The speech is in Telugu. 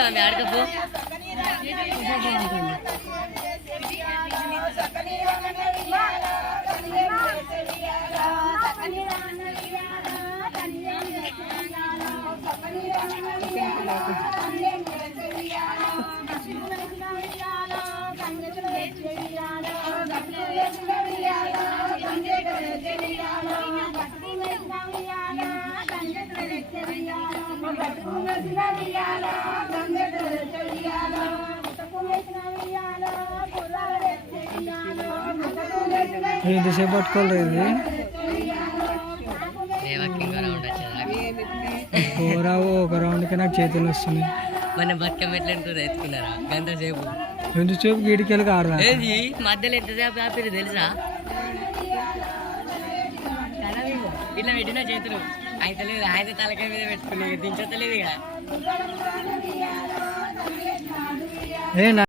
మమ్మీ ఆడుకోపో ఎంతసేపు పట్టుకోలేదు పోరావు ఒక రౌండ్కి నాకు చేతులు వస్తున్నాయి. మన బతుకమ్మ ఎట్లా ఎత్తుకున్నారా గంట సేపు ఎంతసేపు గీడికెళ్ళి ఆడరా మధ్యలో ఎంతసేపు ఆపిరు తెలుసా? ఇట్లా పెట్టిన చేతులు అయితే లేదు, ఆయన తలకాయ మీద పెట్టుకుని దించలేదు ఇక.